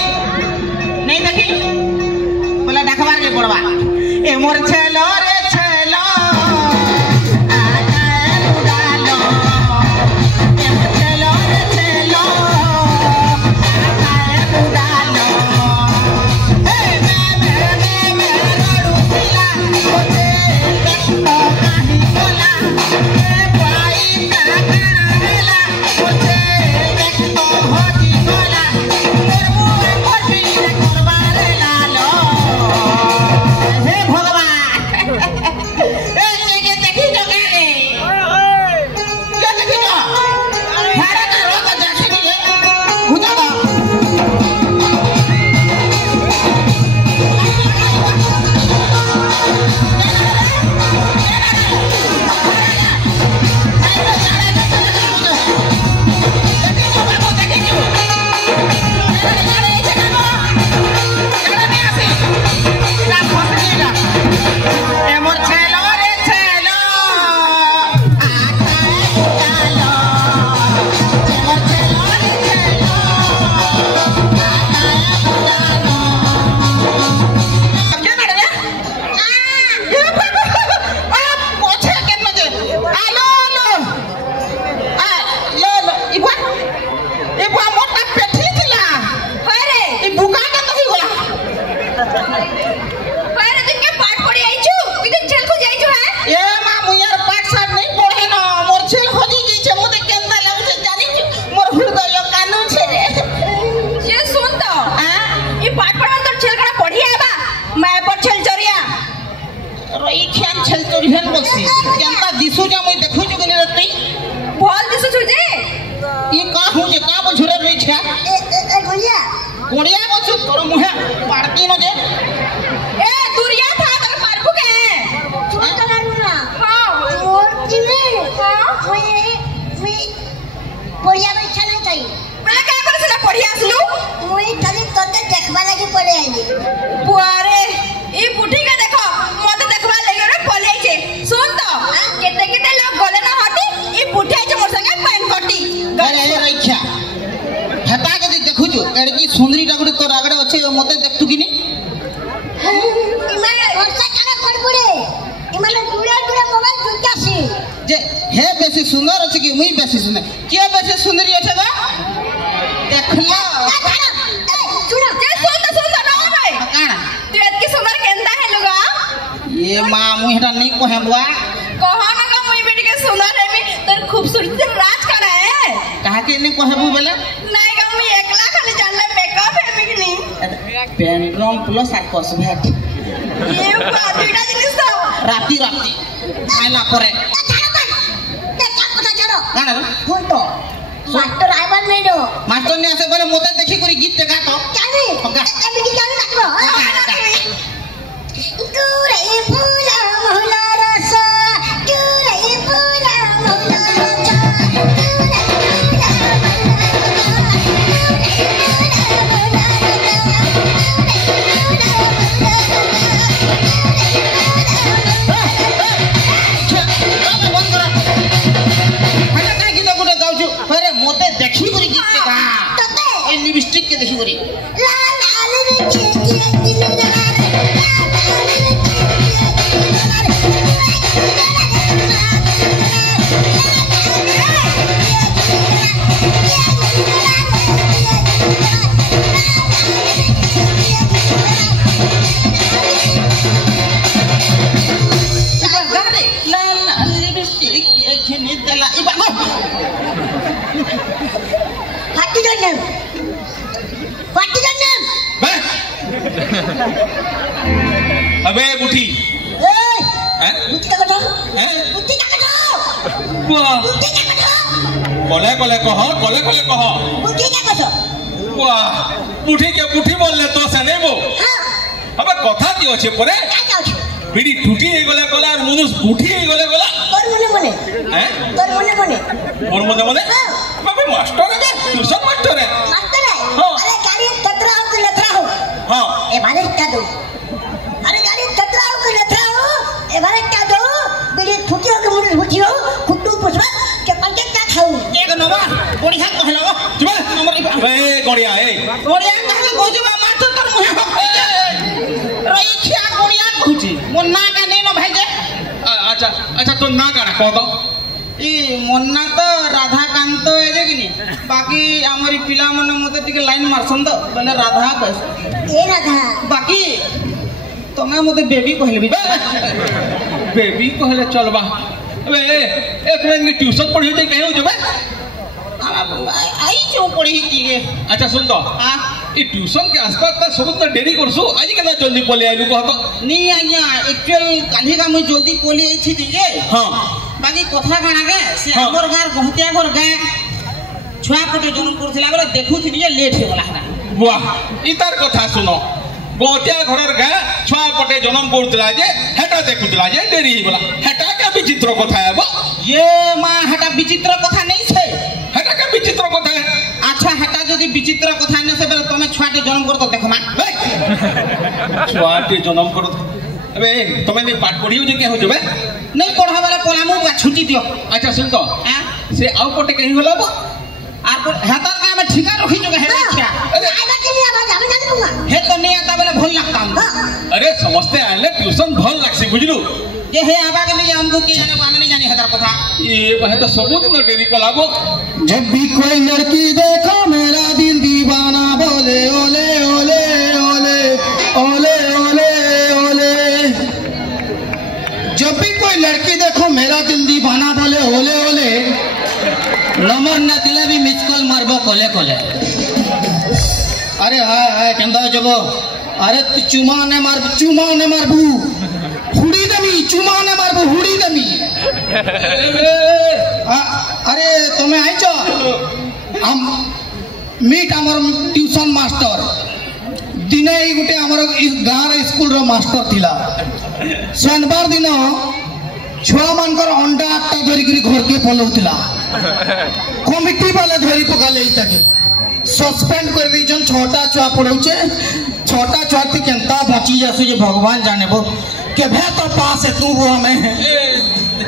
नहीं देखी बोला देखबार के पड़वा ए मोर छेलो रे छेलो सुंदरी टाकुड़ी तो आगड़े अच्छे मते देखतु कि जे हे बेसी सुंदर अछि कि मुई बेसी सुंदर के बेसी सुंदरी अछि बा देखला सुन जे सुंदर न भाई काना तू एतकी सुंदर केंदा है लुगा ये मां मुई हटा नहीं कहे बुआ कहो न का मुई बेटी के सुंदर है मी तोर खूबसूरती राज करे है कहा के नहीं कहबू बेले नहीं का मुई एकला खाली जानले मेकअप है बिकनी पेंड्रम प्लस आकस भेट ये दुईटा जिनिस तो राती राती आइला परे काना फोन तो मास्टर आइबार नहीं दो मास्टर ने ऐसे बोले मोते देखी करी गीत गा तो जानी ए बिकी जानी नाचबो तुरे फूला मोहला रस तुरे फूला मोहला रस मोते देखी करी गीत गा ए लिपस्टिक के देखी करी ला ला अबे बुढ़ी बुद्धि का कठो बुद्धि का कठो बुद्धि का कठो कोले कोले कहो कोले कोले कहो बुद्धि का कठो वाह बुढ़ी के बुढ़ी बोलले तो से नहीं बो हां अबे कथा की होछे परे का होछे बिडी टूटी हे गले गला और मनुष बुढ़ी हे गले गला तोर मने मने हैं तोर मने मने मोर मने मने बाबा मास्टर है ट्यूशन मास्टर है अरे गाड़ी ततरा हो के लथरा हो हां ए माने क्या दो अरे गाड़ी ततरा हो के लथरा हो ए माने क्या दो बिडी टूटी हो के मनुष बुद्धि हो कुट्टू पुष्पा के पंके क्या खाऊ एक नंबर बढ़िया कहलो चल नंबर ए गड़िया ए ओडिया कहे गोजबा मास्टर तर मुहे रईखिया ओडिया कहूची मोर ना का नै न भाई जे अच्छा अच्छा तो ना काना कह दो ई मोर ना तो राधाकांत है जे किनी बाकी हमरी पिला मने मते टिके लाइन मारसन दो बने राधा कह ए राधा बाकी तमे मते बेबी कहले भी बेबी कहले चलबा अबे एक दिन के ट्यूशन पढ़ी ते कहे हो जबे आई जो पढ़ी टिके अच्छा सुन तो हां ई ट्यूशन के आसपास त सब त देरी करसु आज केना जल्दी पले आइलु कह तो नी आज्ञा एक्चुअल काली का मैं जल्दी पली आई थी जे हां बाकी कथा काना के से हाँ। हमर गार गहतिया घर गाय छुआ पटे जन्म करथिला बेला देखु थी जे लेट हो गला हना वाह इतार कथा सुनो गोटिया घरर गा छुआ पटे जन्म करतला जे हेटा देखुतला जे देरी ही बोला हेटा के विचित्र कथा है बो ये मां हटा विचित्र कथा नहीं छे हेटा के विचित्र कथा है अच्छा हटा जदी विचित्र कथा न से बेला तमे छुआटे जन्म करतो देखमा छुआ के जन्म करत अबे तमे नहीं पाठ पढ़ियो जे के हो जबे नहीं पढ़ा वाला पलामु बा छुट्टी दियो अच्छा सुन तो हां से आउ पटे कहीं होला बो आर को हेतर का में ठिका रखी जो है क्या आइबा के लिए आवाज हम जाने दूंगा हे तो नहीं आता बेला भूल लगता हम अरे समझते आले ट्यूशन भल लागसी बुझलु ये हे आबा के लिए हमको की जाने हम नहीं जानी हेतर कथा ये बहे तो सबूत न देरी कलाबो जब भी कोई लड़की देखो मेरा दिल दीवाना बोले ओले ओले ओले ओले ओले ओले जब भी कोई लड़की देखो मेरा दिल दीवाना बोले ओले ओले नंबर न दिले भी मिस कॉल मारबो कोले कोले अरे हाय हाय केंदा जबो अरे तू चुमा ने मारबू हुड़ी दमी चुमा ने मारबू हुड़ी दमी अरे तुम्हें आइच हम मीट आमर ट्यूशन मास्टर दिने गोटे आमर गाँव स्कूल रो मास्टर थिला शनिवार दिन छुआ मानकर अंडा आटा धरिकी घर के पलौला कमिटी वाले धरी पकाले ताके सस्पेंड कर दीजन 6टा छुआ पढ़ौचे 6टा छुआ थी केंता बची जासु जे भगवान जाने बो केभे तो पास है तू वो हमें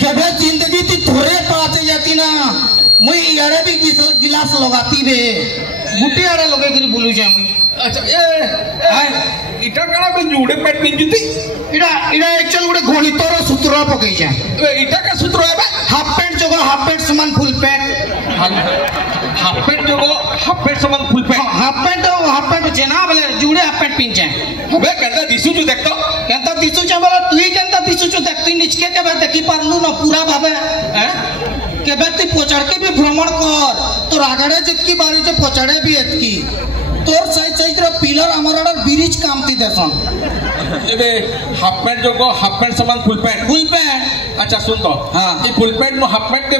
केभे जिंदगी थी थोड़े पास जाती ना मुई यारे भी गिलास लगाती बे गुटे यारे लगे करी बोलू जाए मुई अच्छा इटा काना पे जुड़े पेट पिंजुती इडा एक्चुअल गुटे गणितर सूत्र पकई जाए इटा का सूत्र है बे हाफ पैंट जगह हाफ पैंट समान फुल पैंट हाफ पैंट जो हाफ पैंट समान फुल पैंट हाफ पैंट जेना बोले जुड़े हाफ पैंट पिन जाए बे केंता दिसु जो देखतो केंता दिसु जे बोला तुई केंता दिसु जो देख तुई निचके के बाद देखी पारलू ना पूरा भाबे हैं के बाद तू पोचड़ के भी भ्रमण कर तो आगड़े जितकी बारी जे पोचड़े भी एतकी तोर साइज रे पिलर हमारा ब्रिज कामती देसन एबे हाफ पैंट जो हाफ पैंट समान फुल पैंट अच्छा सुन तो हां ये फुल पैंट नो हाफ पैंट के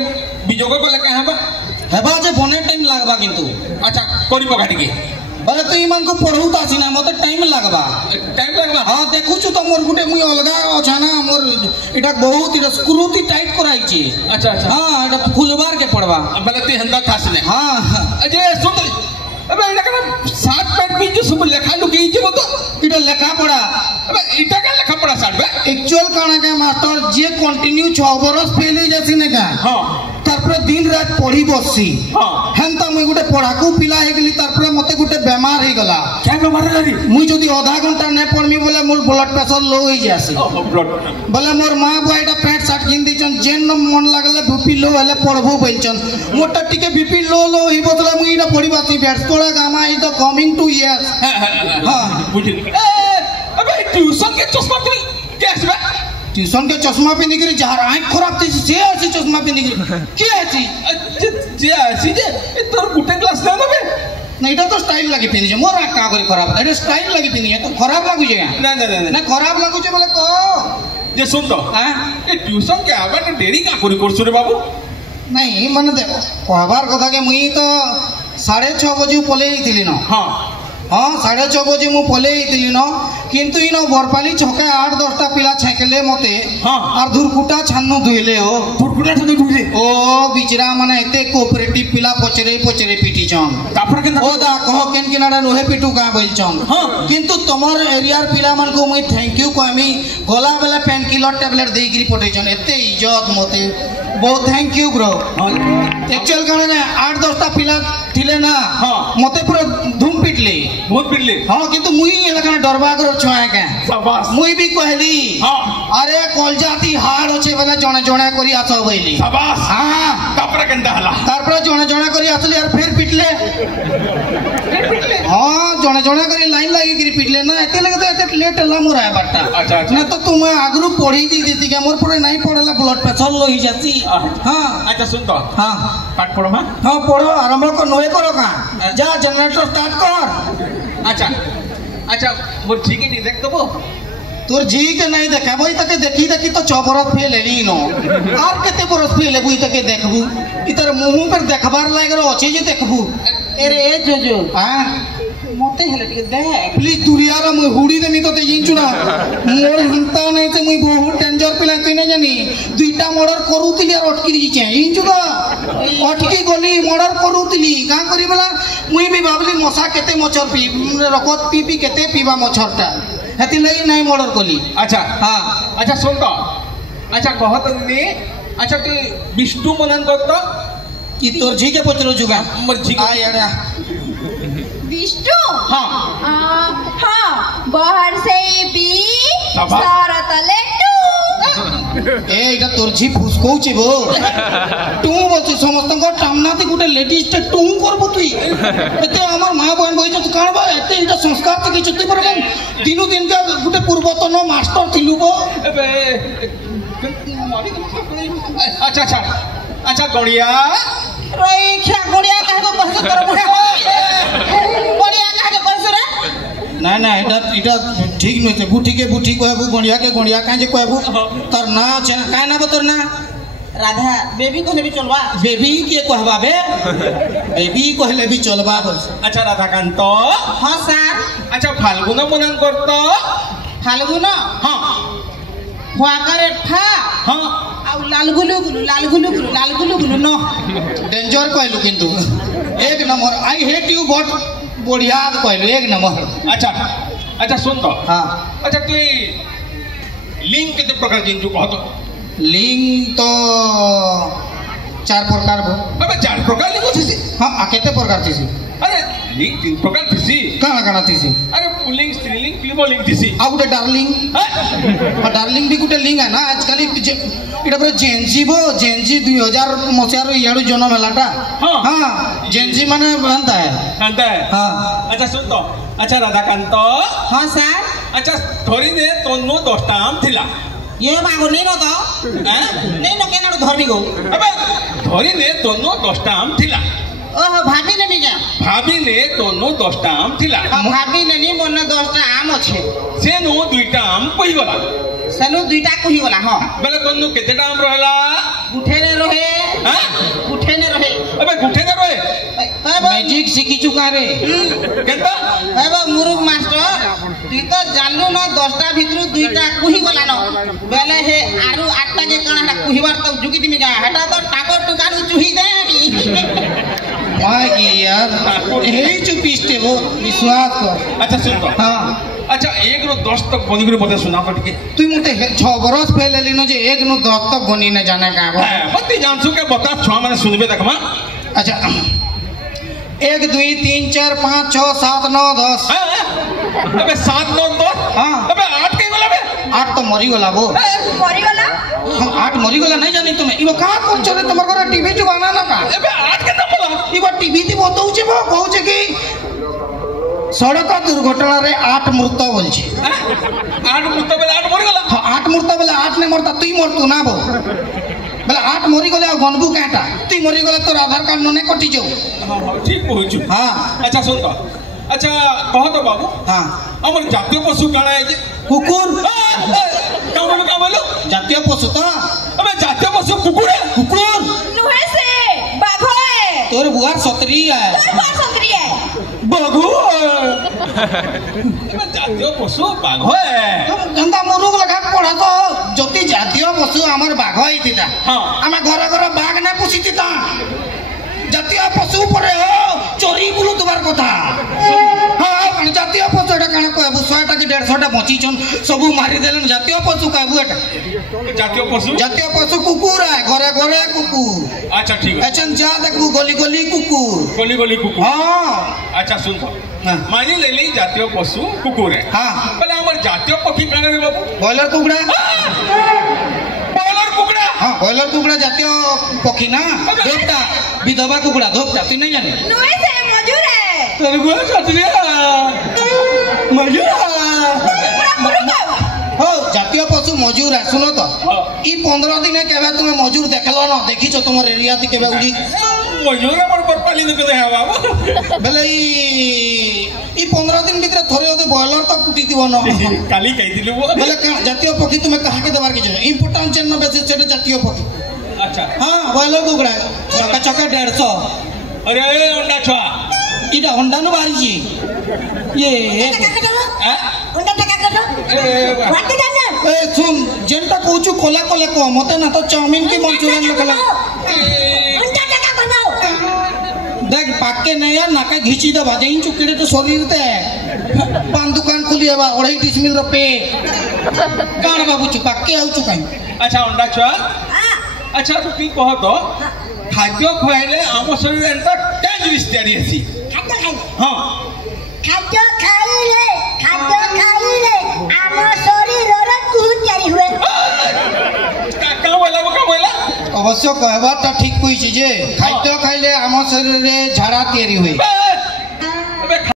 बिजोग को लेके हेबा हेबा जे बने टाइम लागबा किंतु अच्छा करी पकाटी के बोले तो ईमान को पढ़ू तासी ना मते टाइम लागबा हां देखु छु तो मोर गुटे मुई अलगा अछा ना मोर इटा बहुत इटा स्क्रू ती टाइट कराई छी अच्छा अच्छा हां इटा फुलबार के पड़वा बोले ती हंदा थासने हां अजय सुन अबे इटा का सात पैंट भी जो सब लेखा लुकी जे बतो इटा लेखा पड़ा अबे इटा का लेखा पड़ा साठ बे एक्चुअल काना के मास्टर जे कंटिन्यू 6 बरस पहले जैसी ने का हां तारपरे दिन रात पढ़ी बससी हां हेंता मुई गुटे पढ़ाकू पिला हे गेली तारपरे मते गुटे बेमार हे गला क्या बेमार लागी मुई जदी आधा घंटा ने पढ़मी बोले मोर ब्लड प्रेशर लो हो जासी ब्लड बोले मोर मां बुआईटा पैंट शर्ट किन दिचन जेन मन लागले बीपी लो हले पढ़बो बोलचन मोटा टिके बीपी लो ही बदला मुई इटा पढ़ी बाती बैठ Cola gamma is the coming two years हां बुझी अबे ट्यूशन के चश्मा पहनी कैसे बे ट्यूशन के चश्मा पिंदी करी जार आंख खराब थी से ऐसी चश्मा पिंदी करी के ऐसी जे ऐसी जे तोर गुटे क्लास दे दबे नहीं इटा तो स्टाइल लगी पिंदी जे मोर का करे खराब एटा स्टाइल लगी पिंदी है तो खराब लागु जे ना खराब लागु जे बोले को जे सुन तो हां ए ट्यूशन के आबा तो देरी का करी करछु रे बाबू नहीं मन देखो कहबार कथा के मुई तो 6:30 बजे पले आइथिली न हां हाँ 6:30 बजे मु पले आइथिली न किंतु इनो बरपाली छके 8-10टा पिला छेकले मते हाँ और धुरकुटा छन्नु धुइले हो धुरकुटा छन्नु धुइले ओ बिचरा माने एते कोऑपरेटिव पिला पचरे पिटी छन तापर के ओ दा कहो केन किनाडा रोहे पिटू का बोलछन हां किंतु तमर एरियार पिला मन को मुई थैंक यू कहमी गला बेला पेन किलर टैबलेट देई गिरी पठेछन एते इज्जत मते बहुत थैंक यू ब्रो एक्चुअल काने 8-10टा पिला थिले ना हां मते पूरा धूम पिटले बहुत पिटले हाँ किंतु मुई एलाका डरबा कर छुआ के शाबाश मुई भी कहली हाँ अरे कलजाती हाड़ अच्छे बोले जणे जणे करी आस बोली शाबाश हाँ तापर केनता हला तारपर जणे जणे करी आसली यार फिर पिटले हाँ जणे जणे करी लाइन लागी करी पिटले ना एते लगे तो एते लेट हला मोर आया बाटा अच्छा अच्छा ना तो तुम आगरू पढ़ी दी देती के मोर पड़े नहीं पढ़ला ब्लड प्रेशर लो ही जाती हाँ अच्छा सुन तो हाँ पाठ पढ़ो मां हाँ पढ़ो आरंभ कर नोए करो का जा जनरेटर स्टार्ट कर अच्छा अच्छा वो ठीक है देख दबो तोर जी के नहीं देखा वही तके देखी देखी तो 6 बरस फेल एली नो और केते बरस फेल लेबू तके देखबू इतर मुंह पर देखबार लाग रो अछि जे देखबू अरे ए जोजो हां मते हेले टिके देख प्लीज दुरिया रा मुई हुडी देनी तो ते जिंचु ना मोर हंता नहीं ते मुई बहुत डेंजर पिला तई नहीं जानी दुईटा मर्डर करूतिली और अटकी दी छे जिंचु का अटकी गली मर्डर करूतिली का करी बला मुई भी भाबली मसा केते मच्छर पी रखत पी पी केते पीबा मच्छरटा हेति लई नहीं मर्डर कली अच्छा हां अच्छा सुन तो अच्छा कहत नी अच्छा तू विष्णु मनन करत कि तोर जी के पचरो जुगा मोर जी आ यारा विष्णु हां हाँ बाहर से भी शाबाश। सारा तले ए এটা তোর জি ফুসকৌছে গো টু বলছি সমস্ত টামনাতে গুটে লেডিসটা টু করব তুই এতে আমার মা বোন বইছে তো কারবা এতে এটা সংস্কার থেকে চুক্তি করবেন দিনু দিন কা গুটে পূর্বতন মাস্টার থিলু গো एबे अच्छा अच्छा अच्छा गड़िया रोई ख्या गुड़िया काहे को कहत तोर बुढ़ा गुड़िया काहे को कहत रे না না এটা এটা ঠিক নইছে বুটি কইবু গড়িয়া কাজে কইবু তোর না আছে কাই না তোর না राधा बेबी कहले भी चलवा बेबी के कहबा बे बेबी कहले भी चलबा बोल अच्छा राधाकांत हां सर अच्छा फाल्गुन मनन करत फाल्गुन हां हुआकरे फा हां आउ लालगुलु गुलु नो डेंजर कहलु किंतु एक number I hate you but बढ़िया कहलु एक नंबर अच्छा अच्छा सुन तो हाँ अच्छा तू लिंग केते प्रकार जिंजु कहत लिंग तो 4 प्रकार भो अबे 4 प्रकार लिंग थी हाँ आ केते प्रकार थी अरे लिंग 3 प्रकार थी काना काना थी अरे पुल्लिंग स्त्रीलिंग क्लिबोलिंग थी आ गुटे डार्लिंग हाँ डार्लिंग भी गुटे लिंग है ना आजकल इटा पर जेनजी 2000 मसियार याडू जन्म हलाटा हाँ। हाँ जेनजी माने बनता है अंत है हाँ अच्छा सुन तो अच्छा राधाकांत हां सर अच्छा थोड़ी ने तोनो 10 टा आम थिला ये मागो नहीं नो तो हैं नहीं नो केनाडू धरबी गो अबे थोड़ी ने तोनो 10 टा आम थिला ओहो भाभी ने नहीं जा भाभी ने तोनो 10 टा आम थिला भाभी ने नहीं मोन 10टा आम अच्छे से नो 2 टा आम पई गला सनु 2टा कही गला हां बेले तोनो केते टा आम रहला उठे ने रहे हैं उठे ने रहे अबे गुठे ने रोए मैजिक सीखी चुका रे केता एबा मुरुग मास्टर तू तो जानलु ना 10टा भितरु 2टा कही गला न बेले हे आरु 8टा के कणा कहिबार तो जुकी दिमी जा हटा तो टाकर टुकान चुही दे माय की यार यही चुपिस्टे वो विश्वास कर अच्छा सुन तो हाँ अच्छा 1 रो 10 तक बनी करे मते सुना पटके तू मते 6 बरस पहले लिनो जे 1 नु 10 तक बनी न जाने का बो मते जानसु के बता छुआ माने सुनबे देखमा अच्छा 1 2 3 4 5 6 7 9 10 अबे 7 9 10 हाँ अबे 8 के गला बे 8 तो मरी गला बो मरी गला हम 8 मरी गला नहीं जानी तुम्हें इबो का कर चले तुम्हार घर टीवी जो बना ना का अबे 8 के ना बोला इबो टीवी ती बताऊ छे बो कहू छे कि सड़क दुर्घटना रे 8 मृत बोल छे 8 मुर्ता बेला 8 मर गला हाँ 8 मृत बेला 8 ने मरता तुई मरतु ना बो बेला 8 मरी गले गनबू काटा तुई मरी गले तोर आधार कार्ड नने कटि जाऊ हां हां ठीक पहुंचू हाँ अच्छा सुन तो अच्छा कह तो बाबू हाँ हमर जातीय पशु काना है जे कुकुर का बोलो जातीय पशु तो अबे जातीय पशु कुकुर है कुकुर नुहे से बाघो है तोर बुआर सतरी है तोर बार संतरी है बाघो अबे जातीय पशु बाघो है गंदा मुरुग लगा पड़ा तो जति जातीय पशु हमर बाघ होइतिला हाँ। आमे घर घर बाघ ना पुसितिता जातीय पशु परे हो चोरी बुलु तुमार कथा हाँ जातीय पशु एटा काना काना कहबू 100टा कि 150टा बचिछन सब मारी देलन जातीय पशु कहबू एटा जातीय पशु कुकुर है घरे घरे कुकुर अच्छा ठीक है एचन जा देखबू गली गली कुकुर हां अच्छा सुन हाँ। मानी लेली जातीय पशु कुकुर है हां बोले हमर जातीय पक्षी काना रे बाबू बॉयलर कुकुड़ा बॉयलर कुकुड़ा हां बॉयलर कुकुड़ा जातीय पक्षी ना धोपटा विधवा कुकुड़ा धोपटा तू नहीं जाने नुए से मजूर है तेरे को छतरिया मजूर हो जातीय पशु मजूर है सुनो तो ई 15 दिन केबे तुम मजूर देखलो ना देखिछ तुमर एरिया ती केबे उड़ी मजूर हमर पर पाली न के है बाबू बेले ई 15 दिन भीतर थोरे ओदे बॉयलर तो कुटी दिबो न काली कहि दिलु वो बेले जातीय पक्षी तुम कहा के देबार के इंपोर्टेंट चेन न बेसे सेटा जातीय पक्षी अच्छा हां बॉयलर कुकुड़ा चका चका 150 अरे अंडा छुआ इटा अंडा न बारी जी ये उंडा टका करो वाट जाना ए सुन जेंटा कहूछु कोला कोला को मते ना तो चाउमीन की मंचूरियन लगला उंडा टका बनाओ देख पाके नहीं यार नाका घिची दे भाजे इन चुकीड़े तो शरीर ते पान दुकान खुली है बा 2.5 डिसमिल रुपए कान बाबू चु पाके आउ चु काई अच्छा अंडा छुआ हां अच्छा तू की कह तो खाद्य खाइले हम शरीर एंता डेंजरस तैयारी हसी खाद्य खाई हां खाद्य खाइले आम शरीर रो कुहुन जारी हुए का बोला अवश्य कहबाटा ठीक कहि छी जे खाद्य खाइले आम शरीर रे झाड़ा तैयारी होई